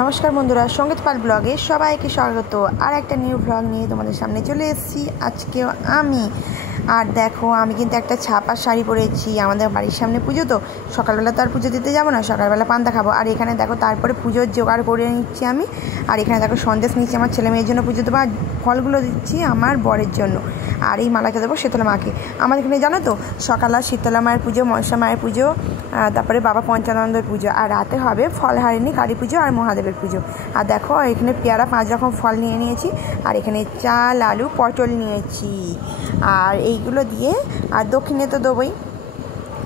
নমস্কার বন্ধুরা, সঙ্গীত পাল ব্লগে সবাইকে স্বাগত। আর একটা নিউ ব্লগ নিয়ে তোমাদের সামনে চলে এসেছি আজকেও আমি। আর দেখো, আমি কিন্তু একটা ছাপা শাড়ি পরেছি। আমাদের বাড়ির সামনে পুজো, তো সকালবেলা তো আর পুজো দিতে যাবো না, সকালবেলা পান্তা খাবো। আর এখানে দেখো, তারপরে পুজোর জোগাড় করে নিচ্ছি আমি। আর এখানে দেখো, সন্দেশ নিচ্ছি আমার ছেলে মেয়ের জন্য পুজো দেবো, আর ফলগুলো দিচ্ছি আমার বরের জন্য। আর এই মালাটা দেবো শীতলা মাকে। আমাদের এখানে জানো তো, সকালে শীতলা মায়ের পুজো, মনসা মায়ের পুজো, তারপরে বাবা পঞ্চানন্দের পুজো, আর রাতে হবে ফলহারিণী কালী পুজো আর মহাদেবের পুজো। আর দেখো, এখানে পেয়ারা 5 রকম ফল নিয়ে নিয়েছি, আর এখানে চাল, আলু, পটল নিয়েছি। আর এইগুলো দিয়ে, আর দক্ষিণে তো দেবই।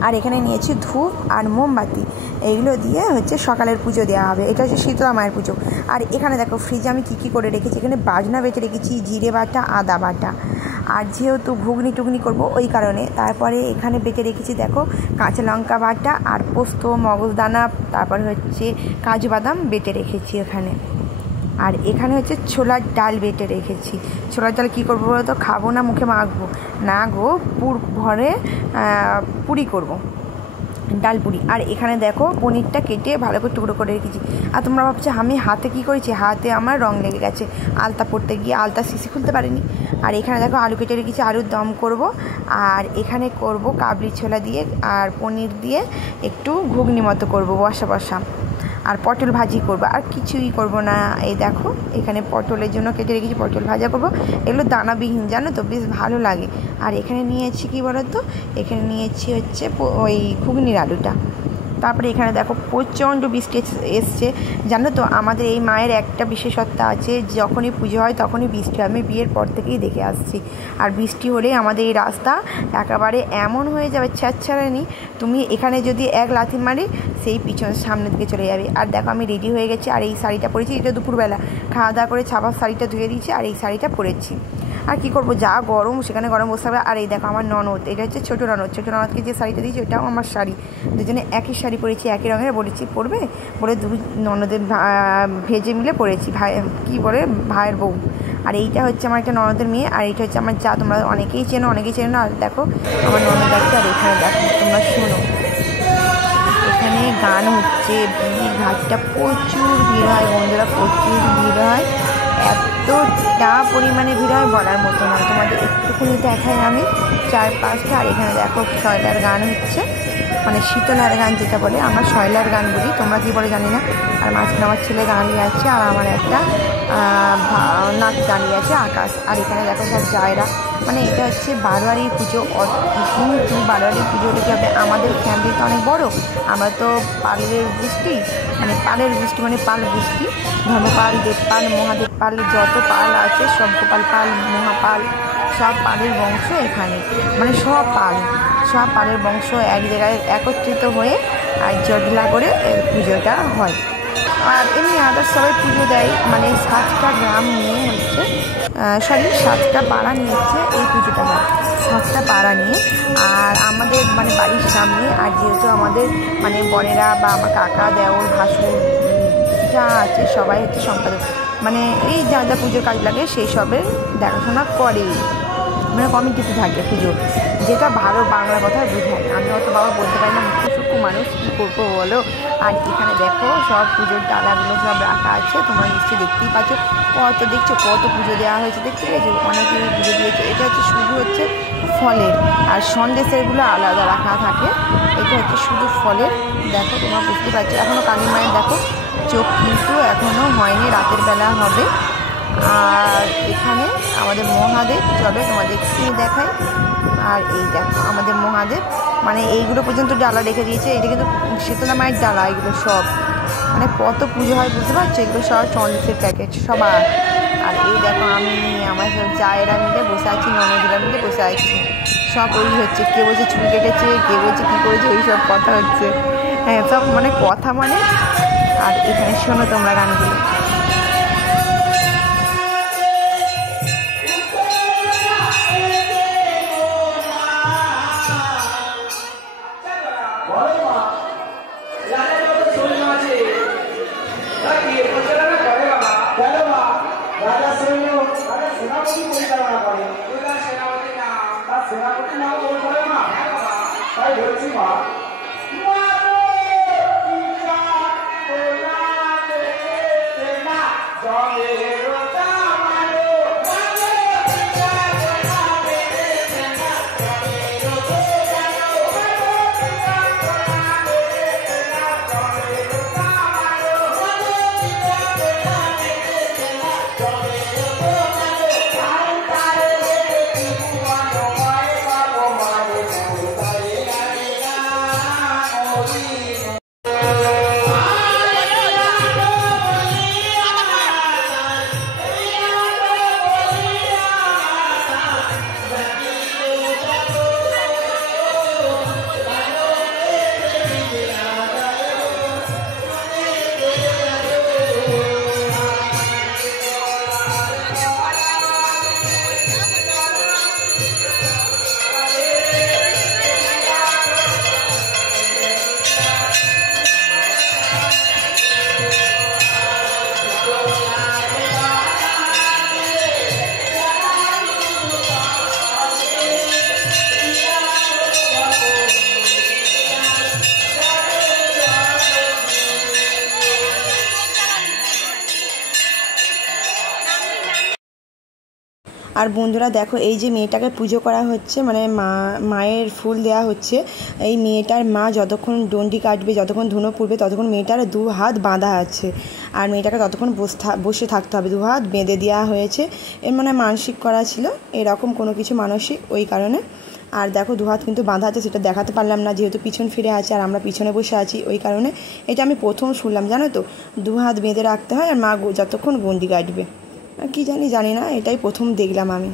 আর এখানে নিয়েছি ধূপ আর মোমবাতি, এইগুলো দিয়ে হচ্ছে সকালের পুজো দেওয়া হবে। এটা হচ্ছে শীতলা মায়ের পুজো। আর এখানে দেখো, ফ্রিজে আমি কী করে রেখেছি। এখানে বাজনা বেটে রেখেছি, জিরে বাটা, আদা বাটা। আর যেহেতু ঘুগনি টুগনি করবো ওই কারণে, তারপরে এখানে বেটে রেখেছি দেখো কাঁচা লঙ্কা বাটা আর পোস্ত, মগজদানা, তারপরে হচ্ছে কাজু বাদাম বেটে রেখেছি এখানে। আর এখানে হচ্ছে ছোলার ডাল বেটে রেখেছি। ছোলার ডাল কী করবো বলো তো, খাবো না, মুখে মাখবো না গো, পুর ভরে পুরি করব, ডাল পুরি। আর এখানে দেখো, পনিরটা কেটে ভালো করে টুকরো করে রেখেছি। আর তোমরা ভাবছো আমি হাতে কী করেছি, হাতে আমার রং লেগে গেছে আলতা পড়তে গিয়ে, আলতা শিশি খুলতে পারিনি। আর এখানে দেখো, আলু কেটে রেখেছি, আলুর দম করব। আর এখানে করব কাবলি ছোলা দিয়ে আর পনির দিয়ে একটু ঘুগনি মতো করব, বসা বসা। আর পটল ভাজি করব, আর কিছুই করব না। এই দেখো, এখানে পটলের জন্য কেটে রেখেছি, পটল ভাজা করব। এগুলো দানাবিহীন জানো তো, বেশ ভালো লাগে। আর এখানে নিয়েছি কি বলো তো, এখানে নিয়েছি হচ্ছে ওই ঘুগনির আলুটা। তারপরে এখানে দেখো, প্রচণ্ড বৃষ্টি এসছে জানো তো। আমাদের এই মায়ের একটা বিশেষত্ব আছে, যখনই পুজো হয় তখনই বৃষ্টি হয়। আমি বিয়ের পর থেকেই দেখে আসছি। আর বৃষ্টি হলে আমাদের এই রাস্তা একেবারে এমন হয়ে যাবে, ছ্যাঁচ্ছাড়ানি। তুমি এখানে যদি এক লাথি মারি, সেই পিছন সামনের দিকে চলে যাবে। আর দেখো, আমি রেডি হয়ে গেছি, আর এই শাড়িটা পরেছি। এটা দুপুরবেলা খাওয়া দাওয়া করে ছাপার শাড়িটা ধুয়ে দিয়েছি, আর এই শাড়িটা পরেছি। আর কী করবো, যা গরম সেখানে গরম বসতে হবে। আর এই দেখো, আমার ননদ, এটা হচ্ছে ছোটো ননদকে যে শাড়িটা দিয়েছি ওটাও আমার শাড়ি। দুজনে একই শাড়ি পরেছি, একই রঙের। বলেছি পরবে বলে, দুই ননদের ভেজে মিলে পরেছি, ভাই কী বলে, ভাইয়ের বউ। আর এইটা হচ্ছে আমার একটা ননদের মেয়ে, আর এইটা হচ্ছে আমার যা। তোমরা অনেকেই চেনো না। আর দেখো, আমার ননদ আছে। আর এখানে দেখো, তোমরা শোনো, এখানে গান হচ্ছে, ভিড়, ঘাটটা প্রচুর ভিড় হয় বন্ধুরা, প্রচুর ভিড় হয়। এতটা পরিমাণে ভিড় হয় বলার মতো নয়। তোমাদের একটুখানি দেখাই আমি চারপাশটা। আর এখানে দেখো, শয়লার গান হচ্ছে, মানে শীতলার গান যেটা বলে, আমরা শয়লার গান বলি, তোমরা কী বলে জানি না। আর মাঝখানে আমার ছেলে দাঁড়িয়ে আছে, আর আমার একটা নাচ দাঁড়িয়ে আছে, আকাশ। আর এখানে দেখো সব জায়রা, মানে এটা হচ্ছে বারোয়ারির পুজো। কিন্তু বারোয়ারির পুজোটা কী হবে, আমাদের ফ্যামিলি তো অনেক বড়। আমরা তো পালের গোষ্ঠী, মানে পাল গোষ্ঠী, ধর্মপাল, দেবপাল, মহাদেব পাল, যত পাল আছে সব, গোপাল পাল, মহাপাল, সব পালের বংশ এখানে, মানে সব পালের বংশ এক জায়গায় একত্রিত হয়ে আর জটলা করে পুজোটা হয়। আর এমনি আদার সবাই পুজো দেয়, মানে 7টা গ্রাম নিয়ে হচ্ছে, 7টা পাড়া নিয়ে হচ্ছে এই পুজোটা হয়, 7টা পাড়া নিয়ে। আর আমাদের মানে বাড়ির সামনে, আর যেহেতু আমাদের মানে বড়েরা বা আমার কাকা, দেওর, ভাসুর যা আছে সবাই হচ্ছে সম্পাদক, মানে এই যা যা পুজোর কাজ লাগে সেই সবের দেখাশোনা করে, মানে কমিটিতে থাকে পুজো, যেটা ভালো বাংলা কথায় বোঝায়। আমি অত বাবা বলতে পারি না, মুখ্য সূক্ষ্ম মানুষ, কী করবো বলো। আর এখানে দেখো, সব পুজোর ডালাগুলো সব রাখা আছে, তোমরা নিশ্চয়ই দেখতেই পাচ্ছ। কত পুজো দেওয়া হয়েছে, দেখতে পেয়েছো, অনেকে পুজো দিয়েছে। এটা হচ্ছে শুধু হচ্ছে ফলের, আর সন্দেশেরগুলো আলাদা রাখা থাকে। এটা হচ্ছে শুধু ফলের। দেখো, তোমরা বুঝতে পারছো। এখনও কালী মায়ের দেখো চোখ কিন্তু এখনও হয়নি, রাতের বেলা হবে। আর এখানে আমাদের মহাদেব, চলো তোমাদের একটু দেখাই। আর এই দেখো আমাদের মহাদেব, মানে এইগুলো পর্যন্ত ডালা রেখে দিয়েছে। এটা কিন্তু শীতলা মায়ের ডালা, এগুলো সব, মানে কত পুজো হয় বুঝতে পারছো। এগুলো সব চন্দ্রের প্যাকেট সবার। আর এই দেখো, আমি আমার সব জায়েরা মিলে বসে আছি, ননদরা মিলে বসে আছি, সব ওই হচ্ছে, কে বলছে চুল কেটেছে, কে বলছে কী করেছে, ওই সব কথা হচ্ছে। হ্যাঁ, সব মানে কথা মানে। আর এখানে শোনো তোমরা গানগুলো। আর বন্ধুরা দেখো, এই যে মেয়েটাকে পুজো করা হচ্ছে, মানে মায়ের ফুল দেওয়া হচ্ছে। এই মেয়েটার মা যতক্ষণ ডন্ডি কাটবে, যতক্ষণ ধুনো পড়বে, ততক্ষণ মেয়েটার 2 হাত বাঁধা আছে। আর মেয়েটাকে ততক্ষণ বসে থাকতে হবে, 2 হাত বেঁধে দেওয়া হয়েছে। এর মানে মানসিক করা ছিল, এরকম কোনো কিছু মানসিক, ওই কারণে। আর দেখো 2 হাত কিন্তু বাঁধা আছে, সেটা দেখাতে পারলাম না যেহেতু পিছন ফিরে আছে আর আমরা পিছনে বসে আছি, ওই কারণে। এটা আমি প্রথম শুনলাম, জানো তো, 2 হাত বেঁধে রাখতে হয় আর মা যতক্ষণ গন্ডি কাটবে। কি জানি না, এটাই প্রথম দেখলাম আমি।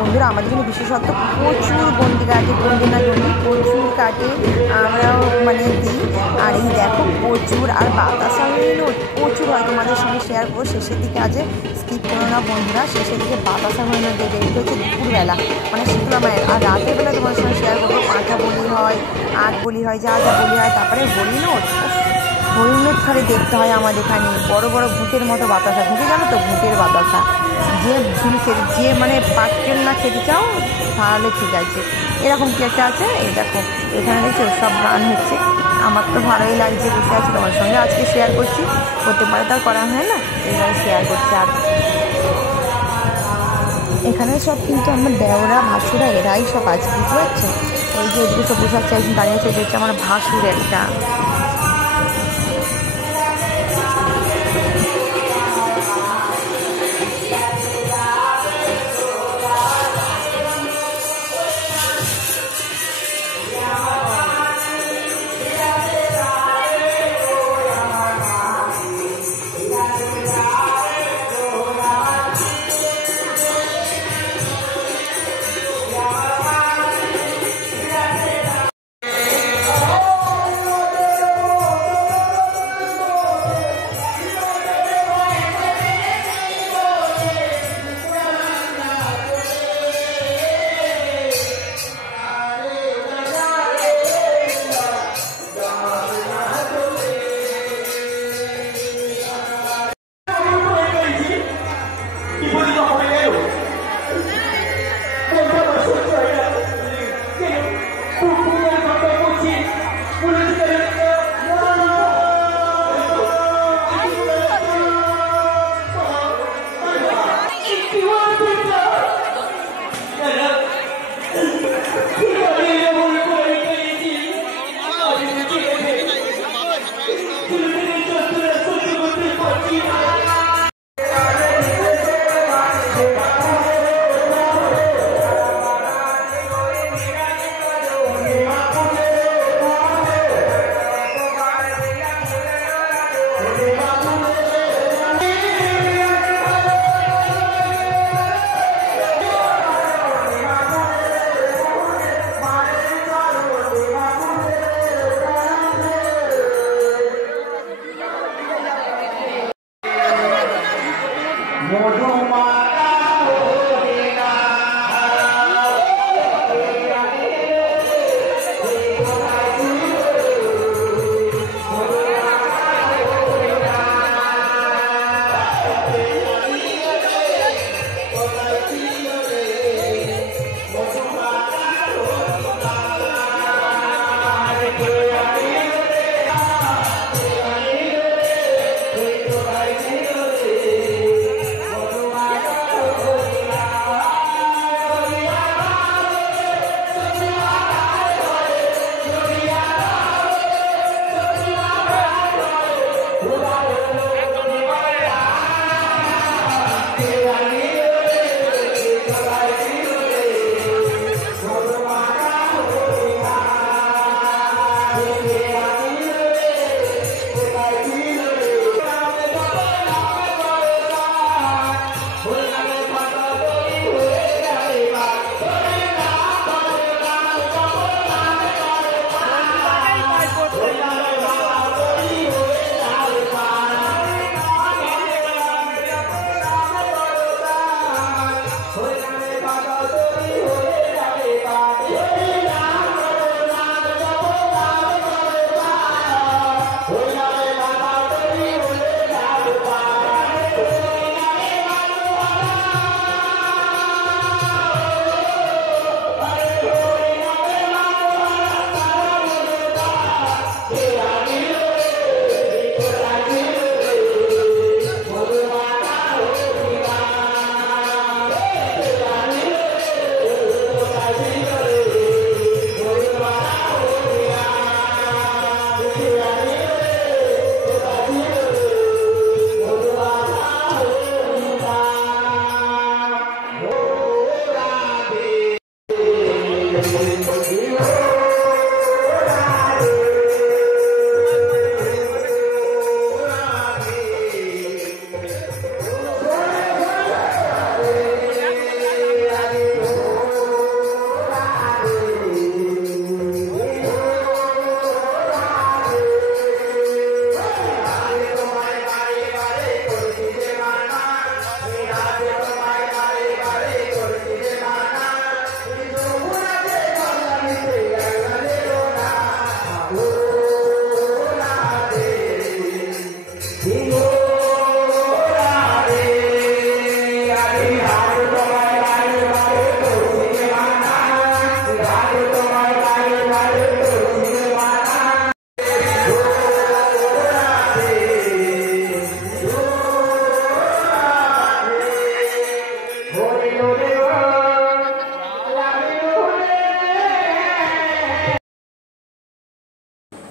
বন্ধুরা আমাদের জন্য বিশেষত্ব প্রচুর গন্ডি কাটে, প্রচুর কাটে, আমরাও মানে দিই। আর এই দেখো প্রচুর, আর বাতাসা হইলো প্রচুর হয়, তোমাদের সঙ্গে শেয়ার করবো শেষের দিকে। আছে স্কিপ করো না বন্ধুরা, শেষের দিকে বাতাসা হইলো দেবে। এটা হচ্ছে দুপুরবেলা, মানে শীতলা মায়ের। আর রাতের বেলা তোমাদের সঙ্গে শেয়ার করবো পাঁঠা বলি হয়, আট বলি হয়, যা যা বলি হয়। তারপরে হরিণোট, হরিণোট খালি দেখতে হয় আমাদের এখানে, বড় বড় ঘুঁটের মতো বাতাসা। ঘুঁটে জানো তো, ঘুঁটের বাতাসা। যে ঝুল খেতে, যে মানে পাটকেল না খেতে চাও তাহলে ঠিক আছে, এরকম কি একটা আছে। এই দেখো এখানে দেখছো সব গান হচ্ছে, আমার তো ভালোই লাগছে, বসে আছি তোমার সঙ্গে আজকে শেয়ার করছি। করতে পারে তার করা হয় না, এইভাবে শেয়ার করছি। আর এখানে সব কিন্তু আমার দেওরা ভাসুরা এরাই সব আছে, বুঝতে পারছো। ওই যে ওইদিকে সব বসে আছে, একজন দাঁড়িয়ে আছে, এটা হচ্ছে আমার ভাসুর একটা।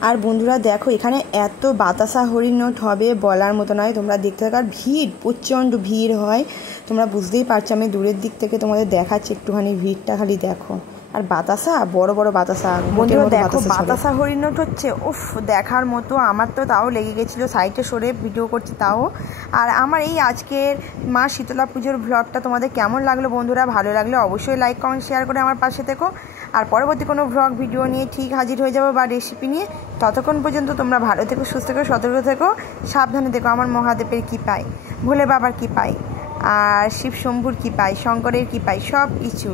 আর বন্ধুরা দেখো এখানে এত বাতাসা হরিণট হবে বলার মতো নয়, তোমরা দেখতে থাকো। আর ভিড়, প্রচণ্ড ভিড় হয়, তোমরা বুঝতেই পারছো। আমি দূরের দিক থেকে তোমাদের দেখাচ্ছি একটুখানি, ভিড়টা খালি দেখো। আর বাতাসা, বড় বড় বাতাসা, বন্ধুরা দেখো বাতাসা হরিণট হচ্ছে, উফ দেখার মতো। আমার তো তাও লেগে গেছিলো, সাইডে সরে ভিডিও করছি তাও। আর আমার এই আজকের মা শীতলা পুজোর ভ্লগটা তোমাদের কেমন লাগলো বন্ধুরা? ভালো লাগলে অবশ্যই লাইক কমেন্ট শেয়ার করে আমার পাশে থেকো। আর পরবর্তী কোনো ভ্লগ ভিডিও নিয়ে ঠিক হাজির হয়ে যাবো, বা রেসিপি নিয়ে। ততক্ষণ পর্যন্ত তোমরা ভালো থেকো, সুস্থ থেকো, সতর্ক থেকো, সাবধানে থেকো। আমার মহাদেবের কৃপায়, ভোলে বাবার কৃপায়, আর শিব শম্ভুর কৃপায়, শঙ্করের কৃপায়, সব কিছু।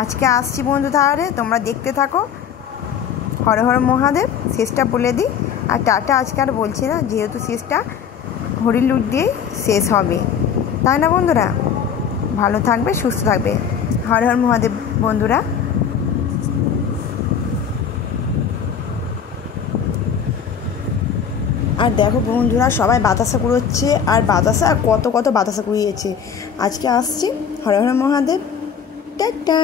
আজকে আসছি বন্ধু, তাহলে তোমরা দেখতে থাকো। হর হর মহাদেব। শেষটা বলে দিই, আর টাটা আজকে আর বলছি না, যেহেতু শেষটা হরিলুট দিয়েই শেষ হবে, তাই না বন্ধুরা? ভালো থাকবে, সুস্থ থাকবে। হর হর মহাদেব বন্ধুরা। আর দেখো বন্ধুরা সবাই বাতাসা কুড়োচ্ছে, আর বাতাসা কত কত বাতাসা কুড়িয়েছে। আজকে আসছি, হর হর মহাদেব, টাটা।